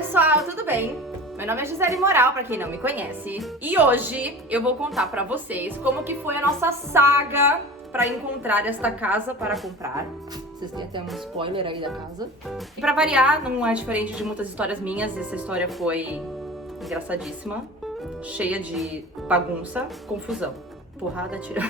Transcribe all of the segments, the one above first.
pessoal, tudo bem? Meu nome é Gisele Moral, pra quem não me conhece. E hoje eu vou contar pra vocês como que foi a nossa saga pra encontrar esta casa para comprar. Vocês têm até um spoiler aí da casa. E pra variar, não é diferente de muitas histórias minhas. Essa história foi engraçadíssima, cheia de bagunça, confusão. Porrada, tira.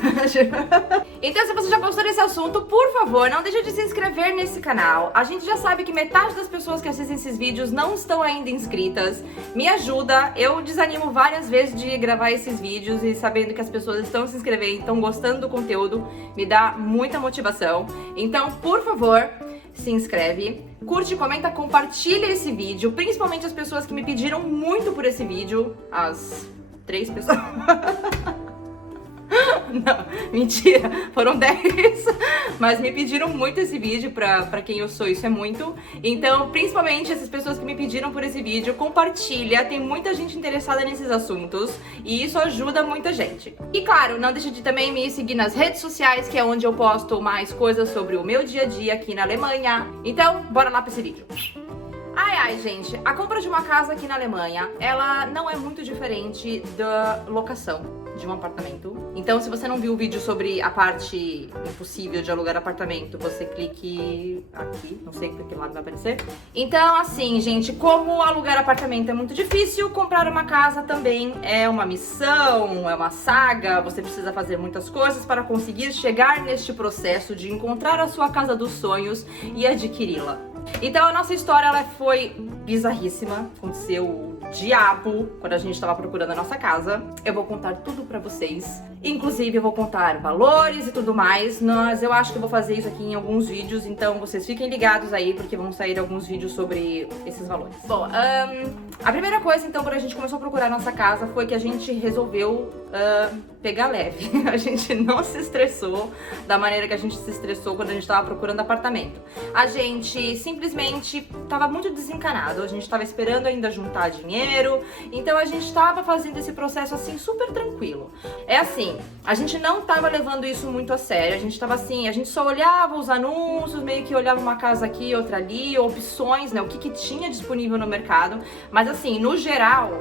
Então, se você já gostou desse assunto, por favor, não deixe de se inscrever nesse canal. A gente já sabe que metade das pessoas que assistem esses vídeos não estão ainda inscritas. Me ajuda, eu desanimo várias vezes de gravar esses vídeos e sabendo que as pessoas estão se inscrevendo, estão gostando do conteúdo, me dá muita motivação. Então, por favor, se inscreve, curte, comenta, compartilha esse vídeo, principalmente as pessoas que me pediram muito por esse vídeo, as 3 pessoas. Não, mentira, foram 10, mas me pediram muito esse vídeo, pra quem eu sou, isso é muito. Então, principalmente essas pessoas que me pediram por esse vídeo, compartilha, tem muita gente interessada nesses assuntos e isso ajuda muita gente. E claro, não deixe de também me seguir nas redes sociais, que é onde eu posto mais coisas sobre o meu dia a dia aqui na Alemanha. Então, bora lá pra esse vídeo. Ai, gente, a compra de uma casa aqui na Alemanha, ela não é muito diferente da locação de um apartamento. Então, se você não viu o vídeo sobre a parte impossível de alugar apartamento, você clique aqui, não sei que lado vai aparecer. Então, assim, gente, como alugar apartamento é muito difícil, comprar uma casa também é uma missão, é uma saga, você precisa fazer muitas coisas para conseguir chegar neste processo de encontrar a sua casa dos sonhos e adquiri-la. Então a nossa história ela foi bizarríssima, aconteceu o diabo quando a gente estava procurando a nossa casa. Eu vou contar tudo pra vocês, inclusive eu vou contar valores e tudo mais, mas eu acho que eu vou fazer isso aqui em alguns vídeos, então vocês fiquem ligados aí porque vão sair alguns vídeos sobre esses valores. Bom, a primeira coisa então quando a gente começou a procurar a nossa casa foi que a gente resolveu pegar leve. A gente não se estressou da maneira que a gente se estressou quando a gente estava procurando apartamento. A gente simplesmente estava muito desencanado, a gente estava esperando ainda juntar dinheiro, então a gente estava fazendo esse processo assim super tranquilo. É assim, a gente não estava levando isso muito a sério, a gente estava assim, a gente só olhava os anúncios, meio que olhava uma casa aqui, outra ali, opções, né, o que tinha disponível no mercado, mas assim, no geral,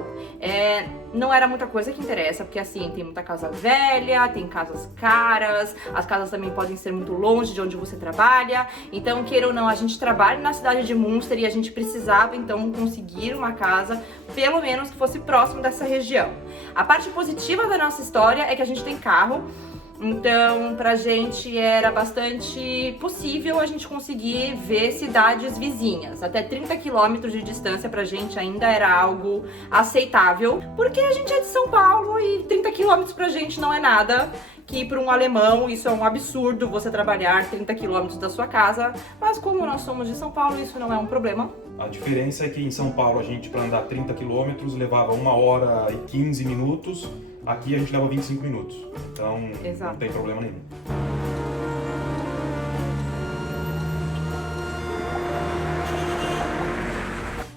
não era muita coisa que interessa, porque assim, tem muita casa velha, tem casas caras, as casas também podem ser muito longe de onde você trabalha, então queira ou não, a gente trabalha na cidade de Münster e a gente precisava então conseguir uma casa, pelo menos que fosse próximo dessa região. A parte positiva da nossa história é que a gente tem carro, então pra gente era bastante possível a gente conseguir ver cidades vizinhas. Até 30 quilômetros de distância pra gente ainda era algo aceitável, porque a gente é de São Paulo e 30 quilômetros pra gente não é nada, que para um alemão isso é um absurdo você trabalhar 30 quilômetros da sua casa, mas como nós somos de São Paulo isso não é um problema. A diferença é que em São Paulo a gente para andar 30 quilômetros levava 1 hora e 15 minutos, aqui a gente leva 25 minutos, então Exato. Não tem problema nenhum.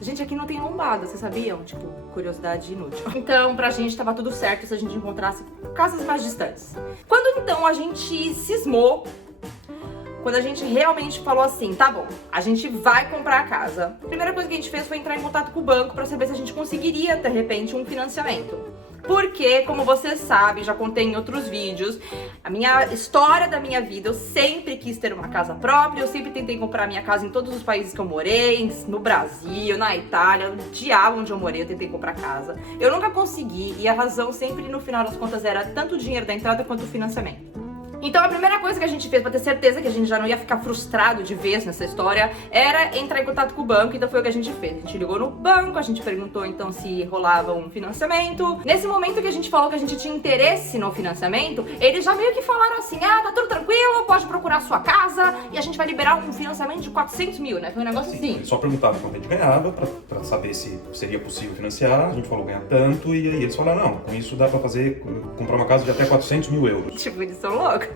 Gente, aqui não tem lombada, vocês sabiam? Tipo, curiosidade inútil. Então, pra gente tava tudo certo se a gente encontrasse casas mais distantes. Quando então a gente cismou, quando a gente realmente falou assim, tá bom, a gente vai comprar a casa, a primeira coisa que a gente fez foi entrar em contato com o banco pra saber se a gente conseguiria, de repente, um financiamento. Porque, como você sabe, já contei em outros vídeos, a minha história da minha vida, eu sempre quis ter uma casa própria, eu sempre tentei comprar minha casa em todos os países que eu morei, no Brasil, na Itália, no diabo onde eu morei, eu tentei comprar casa. Eu nunca consegui e a razão sempre, no final das contas, era tanto o dinheiro da entrada quanto o financiamento. Então a primeira coisa que a gente fez pra ter certeza que a gente já não ia ficar frustrado de vez nessa história era entrar em contato com o banco, então foi o que a gente fez. A gente ligou no banco, a gente perguntou então se rolava um financiamento. Nesse momento que a gente falou que a gente tinha interesse no financiamento, eles já meio que falaram assim, tá tudo tranquilo, pode procurar a sua casa e a gente vai liberar um financiamento de 400 mil, né? Foi um negócio assim. Eles só perguntavam quanto a gente ganhava pra saber se seria possível financiar, a gente falou ganhar tanto e aí eles falaram, não, com isso dá pra comprar uma casa de até 400 mil euros. Tipo, eles são loucos.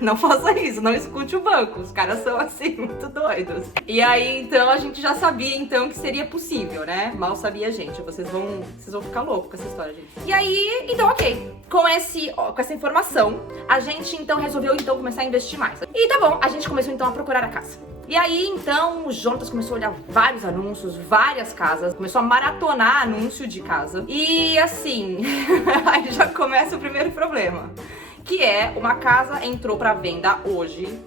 Não faça isso, não escute o banco. Os caras são assim, muito doidos. E aí, então, a gente já sabia, então, que seria possível, né? Mal sabia a gente. Vocês vão ficar loucos com essa história, gente. E aí, então, ok. Com essa informação, a gente, então, resolveu, então, começar a investir mais. E tá bom, a gente começou, então, a procurar a casa. E aí, então, o Jonatas começou a olhar vários anúncios, várias casas, começou a maratonar anúncio de casa. E assim, aí já começa o primeiro problema, que é uma casa entrou pra venda hoje,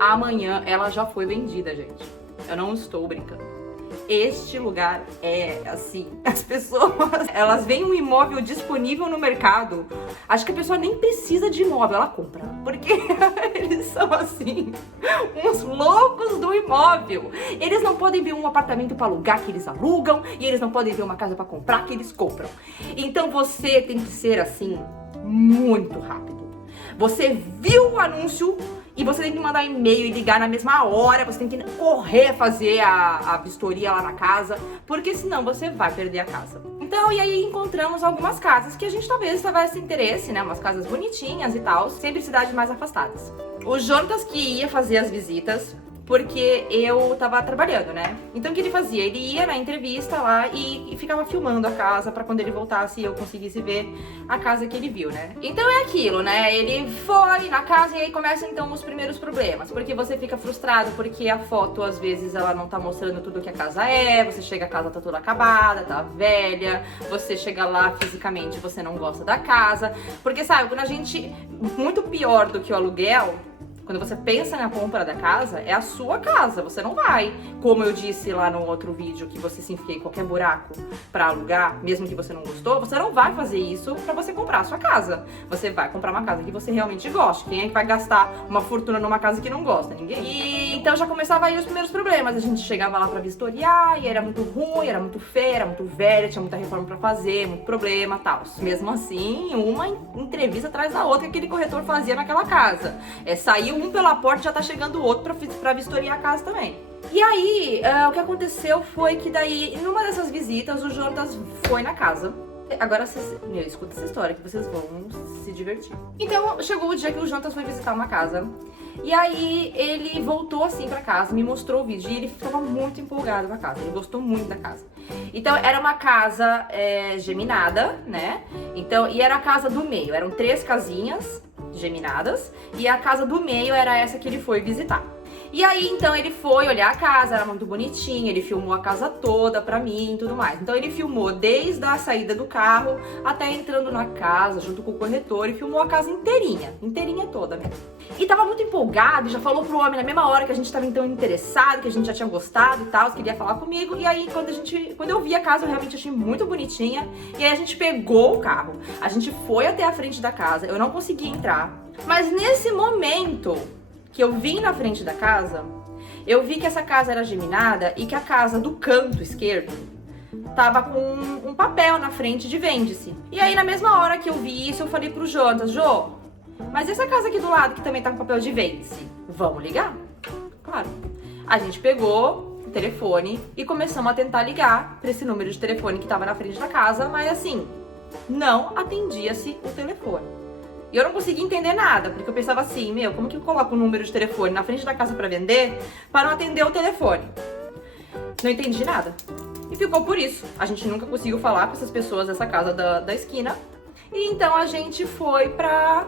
amanhã ela já foi vendida, gente. Eu não estou brincando. Este lugar é assim, as pessoas, elas veem um imóvel disponível no mercado, acho que a pessoa nem precisa de imóvel, ela compra, porque eles são assim, uns loucos do imóvel. Eles não podem ver um apartamento para alugar que eles alugam, e eles não podem ver uma casa para comprar que eles compram. Então você tem que ser assim, muito rápido. Você viu o anúncio e você tem que mandar e-mail e ligar na mesma hora, você tem que correr fazer a vistoria lá na casa, porque senão você vai perder a casa. Então, e aí encontramos algumas casas que a gente talvez tivesse interesse, né? Umas casas bonitinhas e tal, sempre cidades mais afastadas. O Jonatas que ia fazer as visitas, porque eu tava trabalhando, né? Então o que ele fazia? Ele ia na entrevista lá e ficava filmando a casa pra quando ele voltasse eu conseguisse ver a casa que ele viu, né? Então é aquilo, né? Ele foi na casa e aí começam então os primeiros problemas, porque você fica frustrado porque a foto às vezes ela não tá mostrando tudo que a casa é, você chega a casa tá toda acabada, tá velha, você chega lá fisicamente você não gosta da casa, porque sabe, quando a gente, muito pior do que o aluguel, quando você pensa na compra da casa, é a sua casa, você não vai, como eu disse lá no outro vídeo, que você se enfia em qualquer buraco pra alugar, mesmo que você não gostou, você não vai fazer isso pra você comprar a sua casa. Você vai comprar uma casa que você realmente gosta. Quem é que vai gastar uma fortuna numa casa que não gosta? Ninguém. E então já começava aí os primeiros problemas. A gente chegava lá pra vistoriar e era muito ruim, era muito feia, era muito velha, tinha muita reforma pra fazer, muito problema e tal. Mesmo assim, uma entrevista atrás da outra que aquele corretor fazia naquela casa. Saiu um pela porta, já tá chegando o outro pra vistoriar a casa também. E aí, o que aconteceu foi que daí, numa dessas visitas, o Jonatas foi na casa. Agora, escuta essa história que vocês vão se divertir. Então, chegou o dia que o Jonatas foi visitar uma casa. E aí, ele voltou assim pra casa, me mostrou o vídeo. E ele ficava muito empolgado com a casa, ele gostou muito da casa. Então, era uma casa geminada, né? Então, e era a casa do meio, eram 3 casinhas geminadas, e a casa do meio era essa que ele foi visitar. E aí, então, ele foi olhar a casa, era muito bonitinha, ele filmou a casa toda pra mim e tudo mais. Então, ele filmou desde a saída do carro até entrando na casa, junto com o corretor, e filmou a casa inteirinha toda mesmo. E tava muito empolgado, já falou pro homem na mesma hora que a gente tava, então, interessado, que a gente já tinha gostado e tal, queria falar comigo. E aí, quando eu vi a casa, eu realmente achei muito bonitinha. E aí, a gente pegou o carro, a gente foi até a frente da casa, eu não consegui entrar. Mas nesse momento que eu vim na frente da casa, eu vi que essa casa era geminada e que a casa do canto esquerdo tava com um papel na frente de vende-se. E aí, na mesma hora que eu vi isso, eu falei pro Jonatas: Jô, mas essa casa aqui do lado que também tá com papel de vende-se, vamos ligar? Claro. A gente pegou o telefone e começamos a tentar ligar pra esse número de telefone que tava na frente da casa, mas assim, não atendia-se o telefone. E eu não conseguia entender nada, porque eu pensava assim, como que eu coloco um número de telefone na frente da casa pra vender para não atender o telefone? Não entendi nada. E ficou por isso. A gente nunca conseguiu falar com essas pessoas dessa casa da esquina. E então a gente foi pra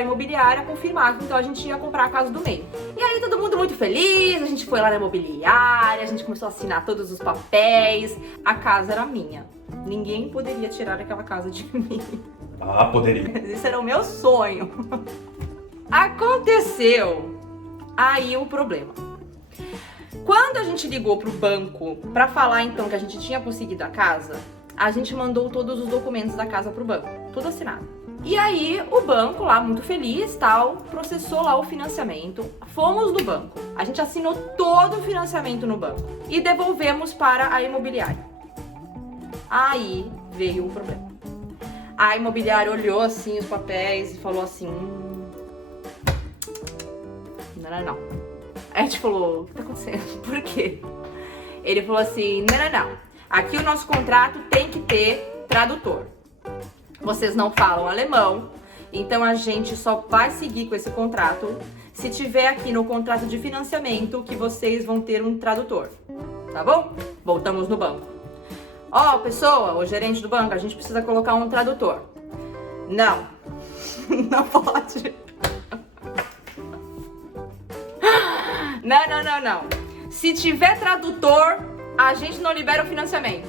imobiliária confirmar que então a gente ia comprar a casa do meio. E aí todo mundo muito feliz, a gente foi lá na imobiliária, a gente começou a assinar todos os papéis. A casa era minha. Ninguém poderia tirar aquela casa de mim. Ah, poderia. Isso era o meu sonho. Aconteceu aí o problema. Quando a gente ligou pro banco pra falar então que a gente tinha conseguido a casa, a gente mandou todos os documentos da casa pro banco, tudo assinado. E aí o banco lá, muito feliz, tal, processou lá o financiamento. Fomos no banco, a gente assinou todo o financiamento no banco e devolvemos para a imobiliária. Aí veio o problema. A imobiliária olhou assim os papéis e falou assim: não. Aí a gente falou: o que tá acontecendo? Por quê? Ele falou assim: não. Aqui o nosso contrato tem que ter tradutor. Vocês não falam alemão Então a gente só vai seguir com esse contrato se tiver aqui no contrato de financiamento que vocês vão ter um tradutor, tá bom? Voltamos no banco. Ó, pessoa, o gerente do banco, a gente precisa colocar um tradutor. Não, não pode. Não. Se tiver tradutor, a gente não libera o financiamento.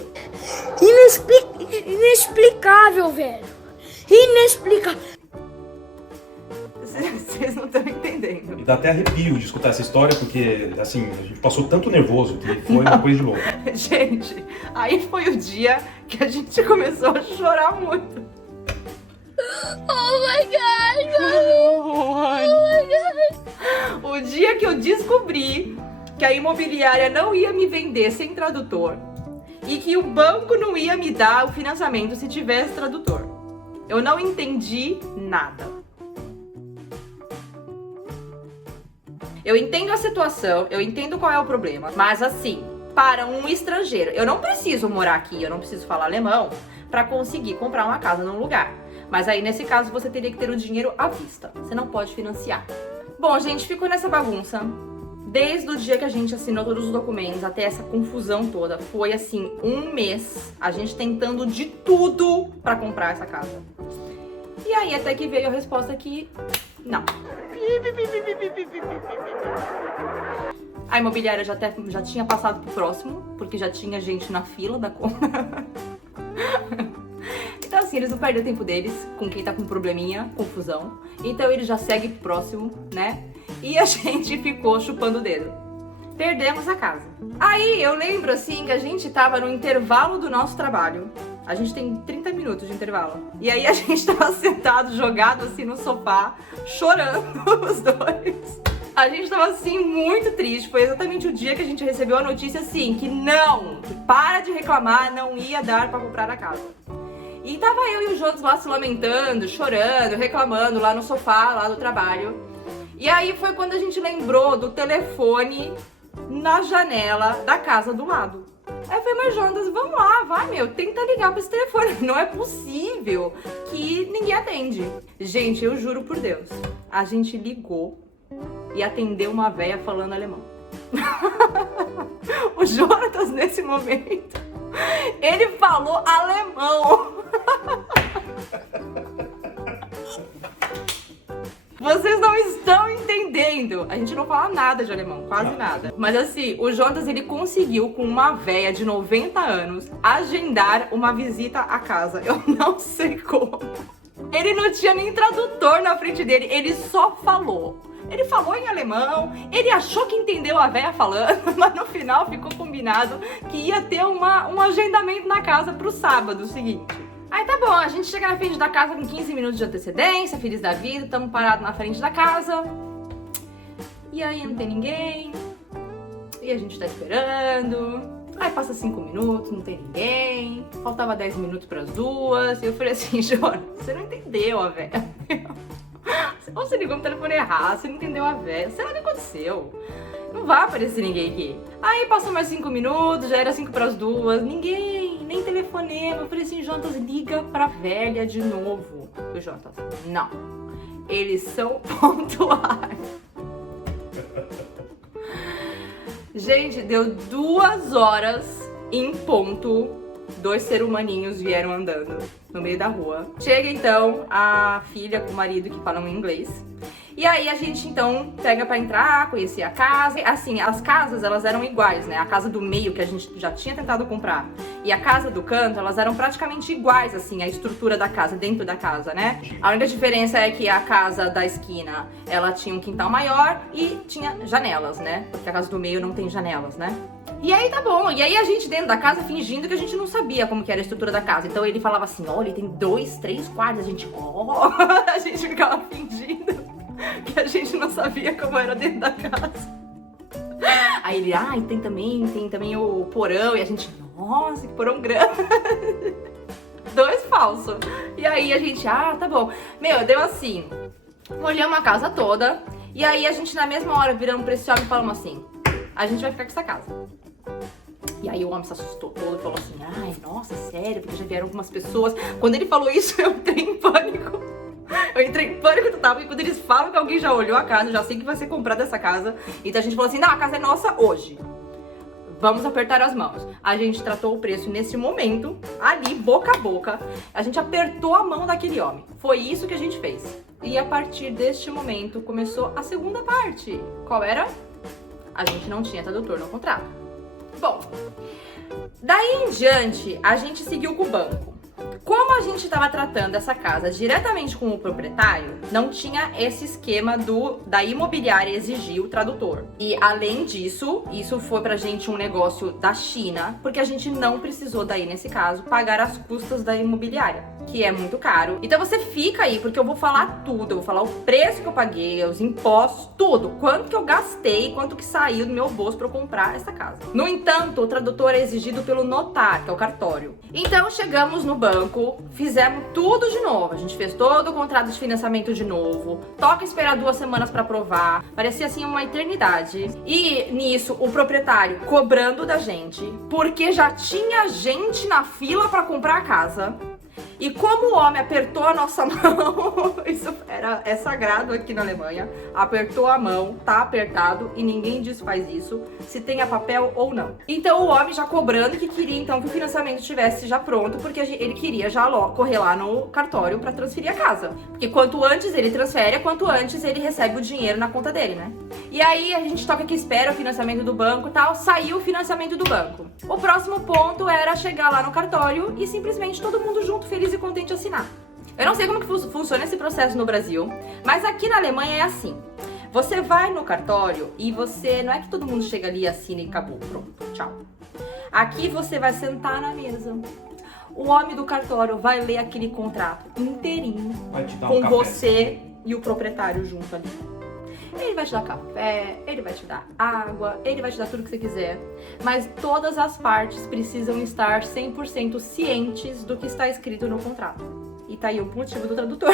Inexplicável, velho. Inexplicável. Vocês não estão entendendo. E dá até arrepio de escutar essa história, porque, assim, a gente passou tanto nervoso que foi uma coisa de louco. Gente, aí foi o dia que a gente começou a chorar muito. Oh my God, oh my God. O dia que eu descobri que a imobiliária não ia me vender sem tradutor e que o banco não ia me dar o financiamento se tivesse tradutor. Eu não entendi nada. Eu entendo a situação, eu entendo qual é o problema, mas assim, para um estrangeiro, eu não preciso morar aqui, eu não preciso falar alemão para conseguir comprar uma casa num lugar. Mas aí, nesse caso, você teria que ter o dinheiro à vista. Você não pode financiar. Bom, gente, ficou nessa bagunça. Desde o dia que a gente assinou todos os documentos até essa confusão toda. Foi, assim, um mês a gente tentando de tudo pra comprar essa casa. E aí, até que veio a resposta que... não. A imobiliária já tinha passado pro próximo, porque já tinha gente na fila da compra. Então assim, eles não perdem o tempo deles com quem tá com probleminha, confusão. Então eles já seguem pro próximo, né? E a gente ficou chupando o dedo. Perdemos a casa. Aí eu lembro assim que a gente tava no intervalo do nosso trabalho. A gente tem 30 minutos de intervalo. E aí a gente tava sentado, jogado assim no sofá, chorando os dois. A gente tava assim muito triste. Foi exatamente o dia que a gente recebeu a notícia assim, que para de reclamar, não ia dar pra comprar a casa. E tava eu e o Jonas lá se lamentando, chorando, reclamando lá no sofá, lá do trabalho. E aí foi quando a gente lembrou do telefone na janela da casa do lado. Aí eu falei, mas Jonas, vamos lá, vai tenta ligar pra esse telefone. Não é possível que ninguém atende. Gente, eu juro por Deus, a gente ligou e atendeu uma véia falando alemão. O Jonas, nesse momento, ele falou alemão. Vocês não estão entendendo. A gente não fala nada de alemão, quase nada. Mas assim, o Jonas, ele conseguiu com uma véia de 90 anos agendar uma visita à casa. Eu não sei como. Ele não tinha nem tradutor na frente dele, ele só falou. Ele falou em alemão, ele achou que entendeu a véia falando, mas no final ficou combinado que ia ter um agendamento na casa pro sábado seguinte. Aí tá bom, a gente chega na frente da casa com 15 minutos de antecedência, feliz da vida, estamos parados na frente da casa. E aí não tem ninguém, e a gente tá esperando. Aí passa 5 minutos, não tem ninguém, faltava 10 minutos pras 2, e eu falei assim, Jonas, você não entendeu a véia. Ou você ligou no telefone errado, você não entendeu a véia, sei lá o que aconteceu. Não vai aparecer ninguém aqui. Aí passou mais 5 minutos, já era 5 pras 2, ninguém, nem telefonema. Eu falei assim, Jonas, liga pra velha de novo. E o Jonas, não, eles são pontuais. Gente, deu 2 horas em ponto. 2 seres humaninhos vieram andando no meio da rua. Chega então a filha com o marido que falam inglês. E aí a gente então pega pra entrar, conhecer a casa. Assim, as casas elas eram iguais, né? A casa do meio que a gente já tinha tentado comprar e a casa do canto, elas eram praticamente iguais, assim, a estrutura da casa, dentro da casa, né? A única diferença é que a casa da esquina, ela tinha um quintal maior e tinha janelas, né? Porque a casa do meio não tem janelas, né? E aí tá bom, e aí a gente dentro da casa fingindo que a gente não sabia como que era a estrutura da casa. Então ele falava assim, olha, tem 2, 3 quartos, a gente, a gente ficava fingindo que a gente não sabia como era dentro da casa. Aí ele, e tem também o porão, e a gente, nossa, que porão grande. 2 falsos. E aí a gente, tá bom. Deu assim, olhamos a casa toda, e aí a gente na mesma hora viramos pra esse homem e falamos assim, a gente vai ficar com essa casa. E aí o homem se assustou todo e falou assim, nossa, sério, porque já vieram algumas pessoas. Quando ele falou isso, eu entrei em pânico. Eu entrei em pânico total, porque quando eles falam que alguém já olhou a casa, eu já sei que vai ser comprada essa casa. Então a gente falou assim, não, a casa é nossa hoje. Vamos apertar as mãos. A gente tratou o preço nesse momento, ali, boca a boca. A gente apertou a mão daquele homem. Foi isso que a gente fez. E a partir deste momento começou a segunda parte. Qual era? A gente não tinha tradutor no contrato. Bom, daí em diante, a gente seguiu com o banco. Como a gente estava tratando essa casa diretamente com o proprietário, não tinha esse esquema da imobiliária exigir o tradutor. E além disso, isso foi pra gente um negócio da China, porque a gente não precisou daí, nesse caso, pagar as custas da imobiliária, que é muito caro. Então você fica aí, porque eu vou falar tudo, eu vou falar o preço que eu paguei, os impostos, tudo, quanto que eu gastei, quanto que saiu do meu bolso pra eu comprar essa casa. No entanto, o tradutor é exigido pelo notário, que é o cartório. Então chegamos no banco, fizemos tudo de novo. A gente fez todo o contrato de financiamento de novo. Toca esperar 2 semanas pra aprovar. Parecia assim uma eternidade. E nisso, o proprietário cobrando da gente, porque já tinha gente na fila pra comprar a casa. E como o homem apertou a nossa mão, isso é sagrado aqui na Alemanha, apertou a mão, tá apertado e ninguém desfaz isso, se tenha papel ou não. Então o homem já cobrando que queria então que o financiamento estivesse já pronto, porque ele queria já correr lá no cartório pra transferir a casa. Porque quanto antes ele transfere, quanto antes ele recebe o dinheiro na conta dele, né? E aí a gente toca que espera o financiamento do banco e tal, saiu o financiamento do banco. O próximo ponto era chegar lá no cartório e simplesmente todo mundo junto, feliz e contente, assinar. Eu não sei como que funciona esse processo no Brasil, mas aqui na Alemanha é assim. Você vai no cartório e você... Não é que todo mundo chega ali, assina e acabou, pronto, tchau. Aqui você vai sentar na mesa. O homem do cartório vai ler aquele contrato inteirinho com você e o proprietário junto ali. Ele vai te dar café, ele vai te dar água, ele vai te dar tudo que você quiser. Mas todas as partes precisam estar 100% cientes do que está escrito no contrato. E tá aí o motivo do tradutor.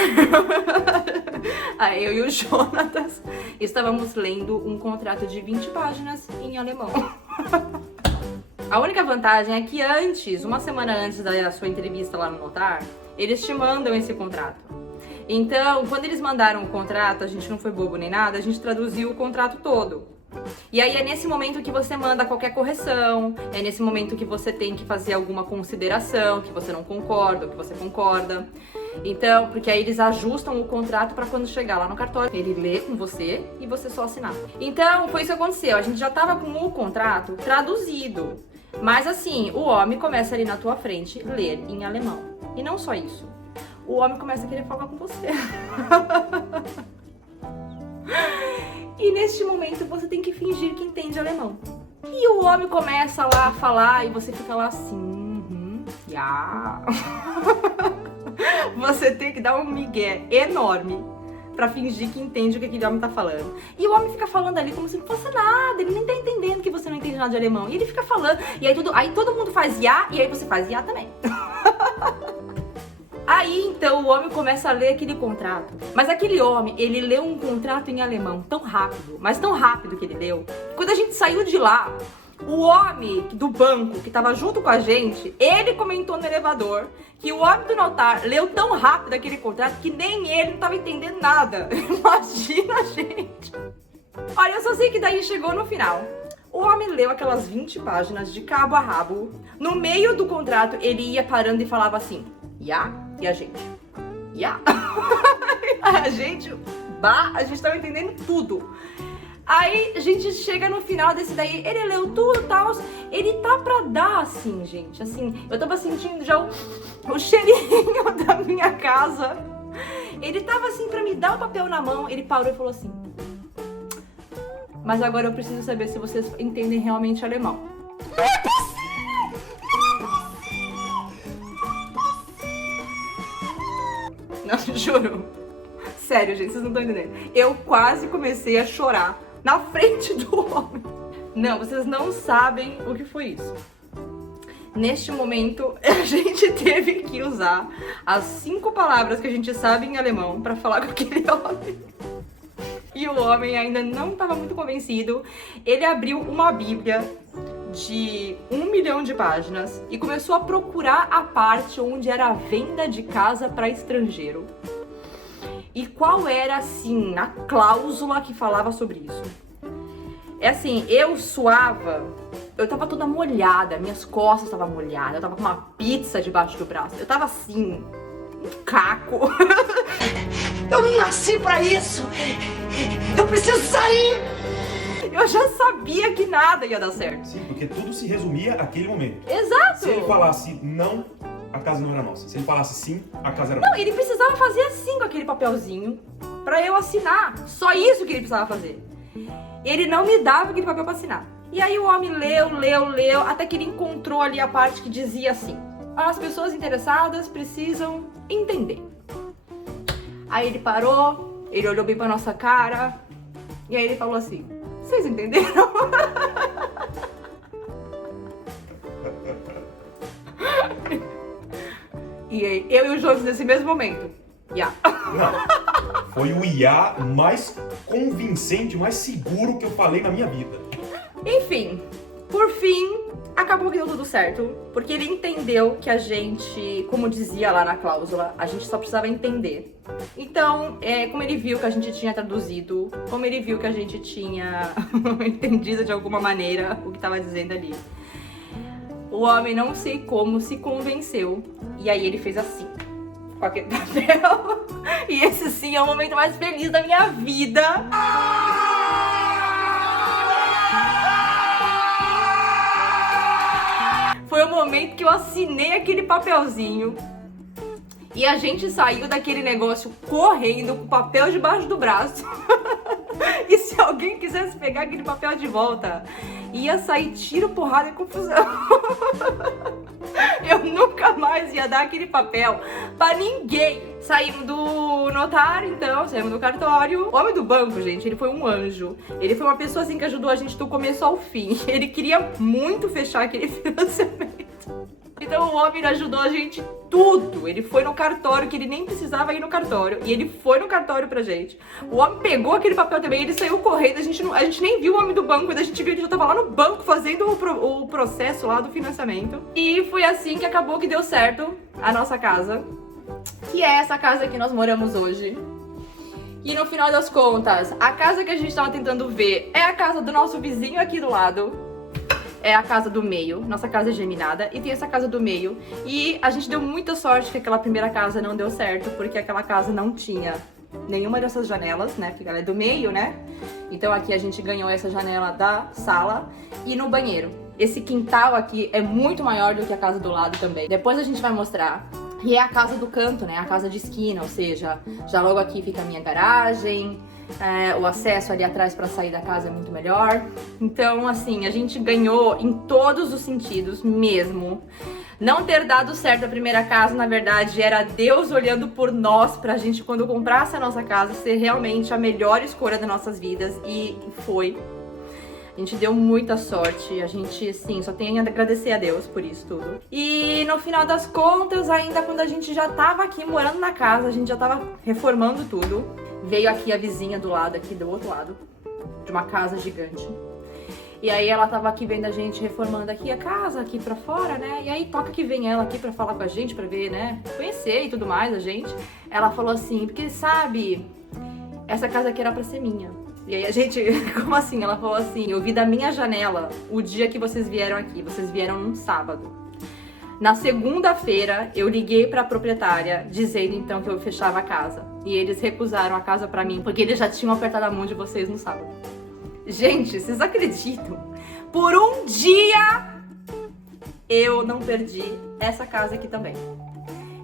Aí eu e o Jonatas estávamos lendo um contrato de 20 páginas em alemão. A única vantagem é que antes, uma semana antes da sua entrevista lá no notário, eles te mandam esse contrato. Então, quando eles mandaram o contrato, a gente não foi bobo nem nada, a gente traduziu o contrato todo. E aí é nesse momento que você manda qualquer correção, é nesse momento que você tem que fazer alguma consideração, que você não concorda, ou que você concorda. Então, porque aí eles ajustam o contrato para quando chegar lá no cartório, ele lê com você e você só assinar. Então, foi isso que aconteceu, a gente já tava com o contrato traduzido. Mas assim, o homem começa ali na tua frente ler em alemão. E não só isso. O homem começa a querer falar com você. E neste momento você tem que fingir que entende alemão. E o homem começa lá a falar e você fica lá assim, ja. Você tem que dar um migué enorme pra fingir que entende o que aquele homem tá falando. E o homem fica falando ali como se não fosse nada, ele nem tá entendendo que você não entende nada de alemão. E ele fica falando, e aí todo mundo faz ja, e aí você faz ja também. Aí, então, o homem começa a ler aquele contrato. Mas aquele homem, ele leu um contrato em alemão tão rápido, mas tão rápido que ele leu. Quando a gente saiu de lá, o homem do banco, que tava junto com a gente, ele comentou no elevador que o homem do notário leu tão rápido aquele contrato que nem ele não tava entendendo nada. Imagina, gente. Olha, eu só sei que daí chegou no final. O homem leu aquelas 20 páginas de cabo a rabo. No meio do contrato, ele ia parando e falava assim, ja, e a gente, ja. A gente tava entendendo tudo. Aí a gente chega no final desse daí, ele leu tudo e tal, ele tá pra dar assim, gente, assim, eu tava sentindo já o cheirinho da minha casa. Ele tava assim pra me dar o papel na mão, ele parou e falou assim, mas agora eu preciso saber se vocês entendem realmente alemão. Não, juro. Sério, gente, vocês não estão entendendo. Eu quase comecei a chorar na frente do homem. Não, vocês não sabem o que foi isso. Neste momento, a gente teve que usar as 5 palavras que a gente sabe em alemão pra falar com aquele homem. E o homem ainda não estava muito convencido. Ele abriu uma bíblia de 1 milhão de páginas e começou a procurar a parte onde era a venda de casa para estrangeiro. E qual era, assim, a cláusula que falava sobre isso? É assim, eu suava, eu tava toda molhada, minhas costas estavam molhadas, eu tava com uma pizza debaixo do braço, eu tava assim, um caco. Eu não nasci pra isso! Eu preciso sair! Eu já sabia que nada ia dar certo. Sim, porque tudo se resumia àquele momento. Exato! Se ele falasse não, a casa não era nossa. Se ele falasse sim, a casa era nossa. Não, ele precisava fazer assim com aquele papelzinho pra eu assinar. Só isso que ele precisava fazer. Ele não me dava aquele papel pra assinar. E aí o homem leu, até que ele encontrou ali a parte que dizia assim: as pessoas interessadas precisam entender. Aí ele parou, ele olhou bem pra nossa cara, e aí ele falou assim: vocês entenderam? E aí, eu e o Jones nesse mesmo momento. Não. Foi o IA mais convincente, mais seguro que eu falei na minha vida. Enfim, por fim, acabou que deu tudo certo. Porque ele entendeu que a gente, como dizia lá na cláusula, a gente só precisava entender. Então, como ele viu que a gente tinha traduzido, como ele viu que a gente tinha entendido de alguma maneira o que estava dizendo ali, o homem, não sei como, se convenceu. E aí ele fez assim, com aquele papel. E esse sim é o momento mais feliz da minha vida. Foi o momento que eu assinei aquele papelzinho. E a gente saiu daquele negócio correndo, com o papel debaixo do braço. E se alguém quisesse pegar aquele papel de volta, ia sair tiro, porrada e confusão. Eu nunca mais ia dar aquele papel pra ninguém. Saímos do notário, então, saímos do cartório. O homem do banco, gente, ele foi um anjo. Ele foi uma pessoa assim que ajudou a gente do começo ao fim. Ele queria muito fechar aquele financiamento. Então o homem ajudou a gente tudo. Ele foi no cartório, que ele nem precisava ir no cartório. E ele foi no cartório pra gente. O homem pegou aquele papel também, ele saiu correndo. A gente nem viu o homem do banco. Quando a gente viu, ele já tava lá no banco fazendo o processo lá do financiamento. E foi assim que acabou que deu certo a nossa casa. Que é essa casa que nós moramos hoje. E no final das contas, a casa que a gente tava tentando ver é a casa do nosso vizinho aqui do lado. É a casa do meio, nossa casa é geminada, e tem essa casa do meio. E a gente deu muita sorte que aquela primeira casa não deu certo, porque aquela casa não tinha nenhuma dessas janelas, né? Porque ela é do meio, né? Então aqui a gente ganhou essa janela da sala e no banheiro. Esse quintal aqui é muito maior do que a casa do lado também. Depois a gente vai mostrar. E é a casa do canto, né? A casa de esquina, ou seja, já logo aqui fica a minha garagem. O acesso ali atrás para sair da casa é muito melhor. Então, assim, a gente ganhou em todos os sentidos mesmo. Não ter dado certo a primeira casa, na verdade, era Deus olhando por nós pra gente, quando comprasse a nossa casa, ser realmente a melhor escolha das nossas vidas. E foi. A gente deu muita sorte, a gente, assim, só tem a agradecer a Deus por isso tudo. E no final das contas, ainda quando a gente já tava aqui morando na casa, a gente já tava reformando tudo. Veio aqui a vizinha do lado, aqui do outro lado, de uma casa gigante. E aí ela tava aqui vendo a gente reformando aqui a casa, aqui pra fora, né? E aí toca que vem ela aqui pra falar com a gente, pra ver, né? Conhecer e tudo mais a gente. Ela falou assim, porque sabe, essa casa aqui era pra ser minha. E aí a gente, como assim? Ela falou assim, eu vi da minha janela o dia que vocês vieram aqui, vocês vieram num sábado. Na segunda-feira, eu liguei pra proprietária, dizendo então que eu fechava a casa. E eles recusaram a casa pra mim, porque eles já tinham apertado a mão de vocês no sábado. Gente, vocês acreditam? Por um dia, eu não perdi essa casa aqui também.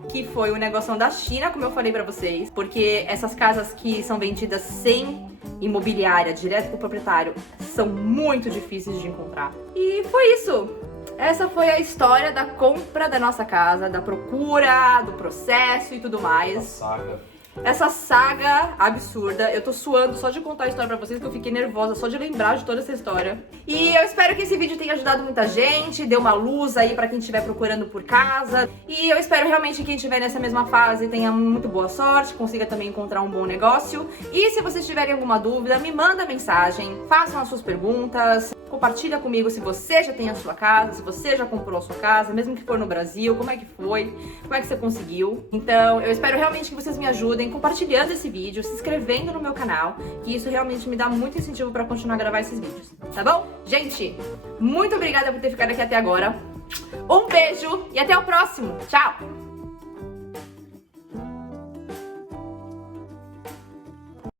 Que foi o negócio da China, como eu falei pra vocês. Porque essas casas que são vendidas sem imobiliária, direto pro proprietário, são muito difíceis de encontrar. E foi isso. Essa foi a história da compra da nossa casa, da procura, do processo e tudo mais. Essa saga absurda. Eu tô suando só de contar a história pra vocês, que eu fiquei nervosa só de lembrar de toda essa história. E eu espero que esse vídeo tenha ajudado muita gente, deu uma luz aí pra quem estiver procurando por casa. E eu espero realmente que quem estiver nessa mesma fase tenha muito boa sorte, consiga também encontrar um bom negócio. E se vocês tiverem alguma dúvida, me manda mensagem, façam as suas perguntas. Compartilha comigo se você já tem a sua casa, se você já comprou a sua casa, mesmo que for no Brasil, como é que foi, como é que você conseguiu. Então, eu espero realmente que vocês me ajudem compartilhando esse vídeo, se inscrevendo no meu canal, que isso realmente me dá muito incentivo pra continuar a gravar esses vídeos, tá bom? Gente, muito obrigada por ter ficado aqui até agora. Um beijo e até o próximo. Tchau!